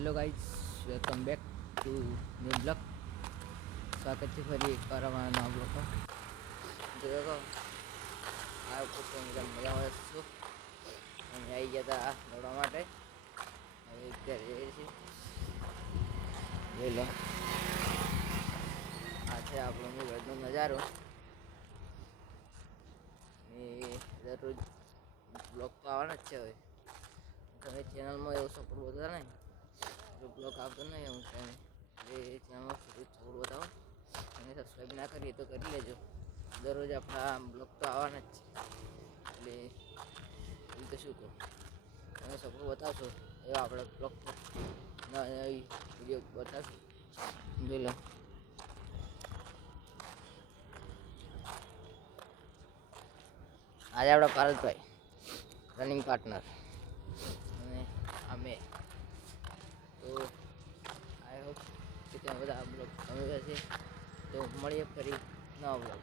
Hello guys, welcome back to new blog. સ્વાગત છે ફરી એકવાર અમારા નવા બ્લોગમાં. જોયો આ મજામાં છું. અમે આવી ગયા હતા દોડવા માટે. હવે અત્યારે જઈએ છીએ. જોઈ લો, આ છે આપણો મુંબઈનો નજારો. એ દરરોજ બ્લોગ તો આવવાના જ છે. હવે તમે ચેનલમાં એવો સપોર્ટ બધા ને જો બ્લોગ આવતો નહીં હું તમે એ ચેનલમાં સપોર્ટ બતાવો અને સબસ્ક્રાઈબ ના કરીએ તો કરી લેજો. દરરોજ આપણા બ્લોગ તો આવવાના જ છે, એટલે તો શું કહો, તમે સપોર્ટ બતાવશો એવા આપણે બ્લોગ નવી વિડીયો બતાવશું. જોઈ લો, આજે આપણા પારસભાઈ રનિંગ પાર્ટનર અને અમે તો આઈ હોપ કે તમે બધા બ્લોગ ગમે છે. તો મળીએ ફરી નવા બ્લોગ.